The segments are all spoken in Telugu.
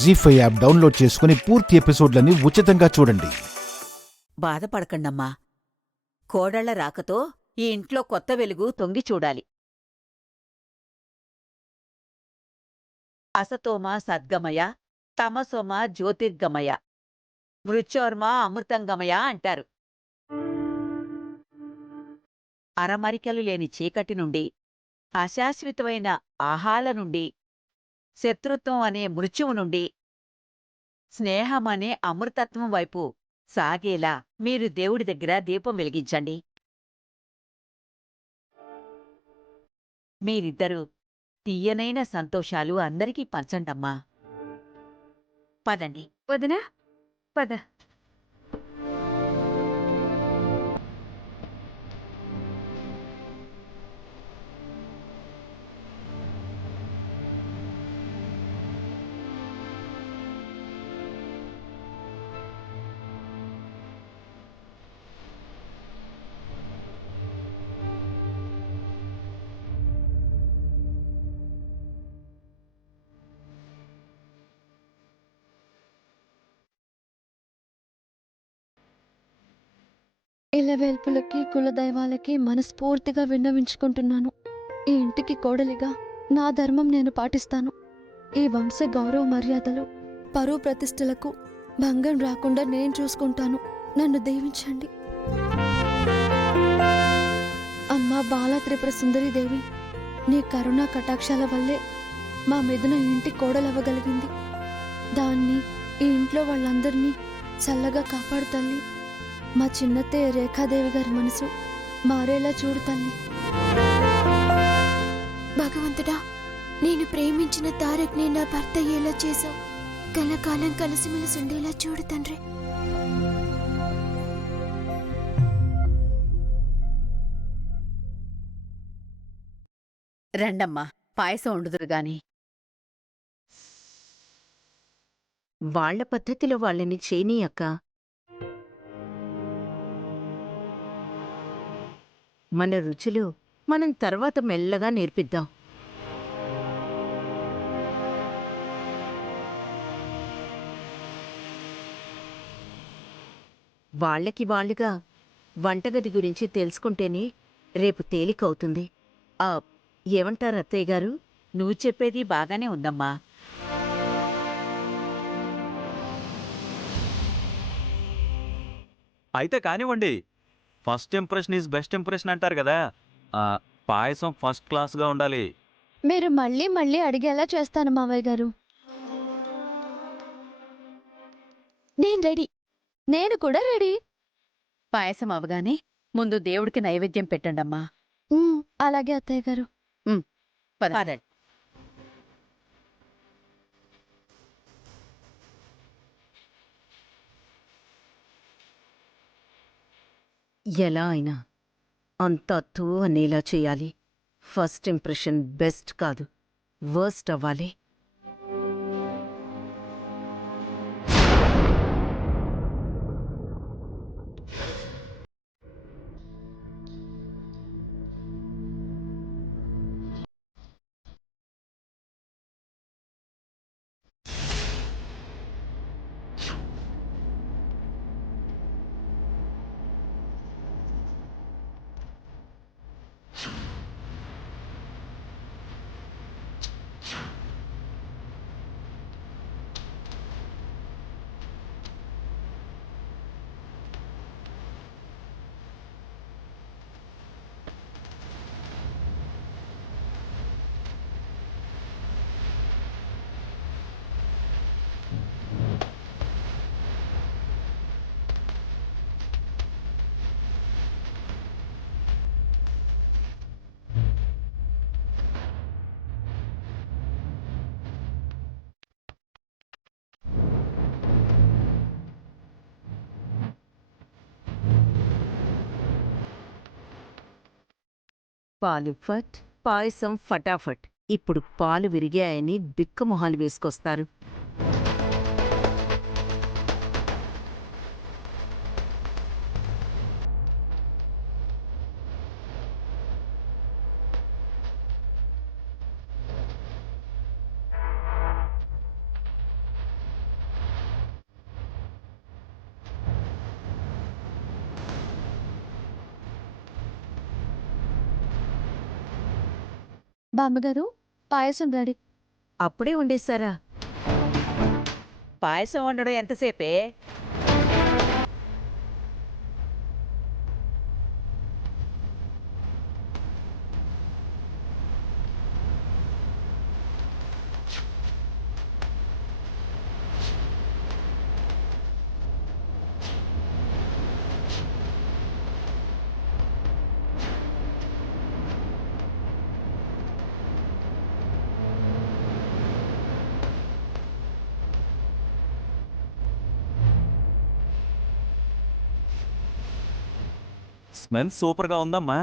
జీ5 యాప్ డౌన్లోడ్ చేసుకుని పూర్తి ఎపిసోడ్లని ఉచితంగా చూడండి. బాధపడకండమ్మా. కోడళ్ల రాకతో ఈ ఇంట్లో కొత్త వెలుగు తొంగి చూడాలి. అసతోమ సద్గమయ, తమసోమ జ్యోతిర్గమయ, మృత్యోర్మ అమృతంగమయ అంటారు. అరమరికలు లేని చీకటి నుండి, అశాశ్వతమైన ఆహాల నుండి, శత్రుత్వం అనే మృత్యువు నుండి, స్నేహమనే అమృతత్వం వైపు సాగేలా మీరు దేవుడి దగ్గర దీపం వెలిగించండి. మీరిద్దరూ తీయనైన సంతోషాలు అందరికీ పంచండమ్మా. పదండి. వదినా పద. ఇలవేల్పులకి కులదైవాలకి మనస్ఫూర్తిగా విన్నవించుకుంటున్నాను. ఈ ఇంటికి కోడలిగా నా ధర్మం నేను పాటిస్తాను. ఈ వంశ గౌరవ మర్యాదలు, పరువు ప్రతిష్టలకు భంగం రాకుండా నేను చూసుకుంటాను. నన్ను దీవించండి. అమ్మా బాలా త్రిపుర సుందరీదేవి, నీ కరుణా కటాక్షాల వల్లే మా మీదన ఈ ఇంటి కోడలవ్వగలిగింది. దాన్ని, ఈ ఇంట్లో వాళ్ళందరినీ చల్లగా కాపాడు తల్లి. మా చిన్నత్తయ్య రేఖాదేవి గారి మనసు మారేలా చూడు తల్లి. భగవంతుడా, నేను ప్రేమించిన తారక్ని నా భర్త అయ్యేలా చేశావు. కలకాలం కలిసిమెలిసి ఉండేలా చూడు తండ్రి. రండమ్మా, పాయసం వండుదురుగాని. వాళ్ల పద్ధతిలో వాళ్ళని చేయనీ అక్క. మన రుచులు మనం తర్వాత మెల్లగా నేర్పిద్దాం. వాళ్ళకి వాళ్ళుగా వంటగది గురించి తెలుసుకుంటేనే రేపు తేలికవుతుంది. ఏమంటారు అత్తయ్య గారు? నువ్వు చెప్పేది బాగానే ఉందమ్మా. అయితే కానివ్వండి. First impression is best impression అంటారు కదా. పాయసం ఫస్ట్ క్లాస్గా ఉండాలి. మీరు మళ్ళీ మళ్ళీ అడిగేలా చేస్తాను మావయ్య గారు. నేను రెడీ. నేను కూడా రెడీ. పాయసం అవగానే ముందు దేవుడికి నైవేద్యం పెట్టండమ్మా. అలాగే అత్తయ్య గారు. పదండి. ఎలా అయినా అంతా తూ అనేలా చేయాలి. ఫస్ట్ ఇంప్రెషన్ బెస్ట్ కాదు, వర్స్ట్ అవ్వాలి. పాలు ఫట్, పాయసం ఫటాఫట్. ఇప్పుడు పాలు విరిగాయని బిక్కమొహాలు వేసుకొస్తారు. బామ్మగారు పాయసం రెడీ. అప్పుడే వండేశారా? పాయసం వండడం ఎంతసేపే? స్మెల్ సూపర్గా ఉందమ్మా.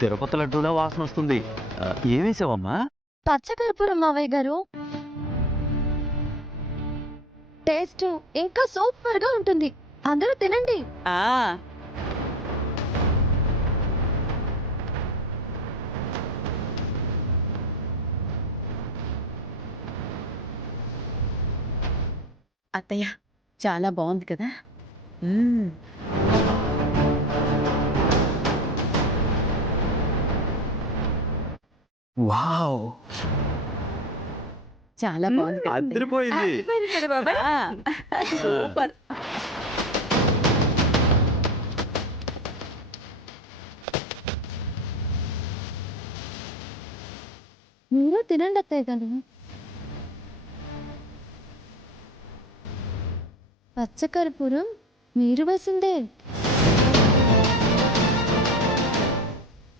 తిరుపతి లడ్డూలా వాసన వస్తుంది. ఏమేసావమ్మా? పచ్చకర్పూరం మావయ్య గారు. టేస్ట్ ఇంకా సూపర్ గా ఉంటుంది. అందరూ తినండి. ఆ అత్తయ్య చాలా బాగుంది కదా. మ్మ్. వావ్, చాలా బాగుంది కదా అత్తయ్య. అదిరిపోయింది. మరి కదా బాబాయ్? సూపర్. మీరు తినండి అత్తయ్య గారు. పచ్చకర్పూరం మీరు వేసిందే.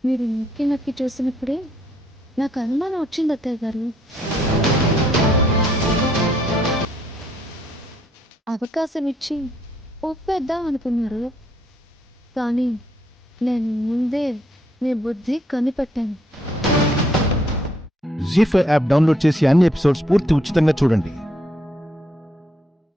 మీరు నొక్కి నొక్కి చూసినప్పుడే నాకు అనుమానం వచ్చింది అత్తయ్య గారు. అవకాశం ఇచ్చి ఒప్పేద్దాం అనుకున్నారు, కానీ నేను ముందే మీ బుద్ధి కనిపెట్టాను. జీ5 యాప్ డౌన్లోడ్ చేసి అన్ని ఎపిసోడ్స్ పూర్తి ఉచితంగా చూడండి.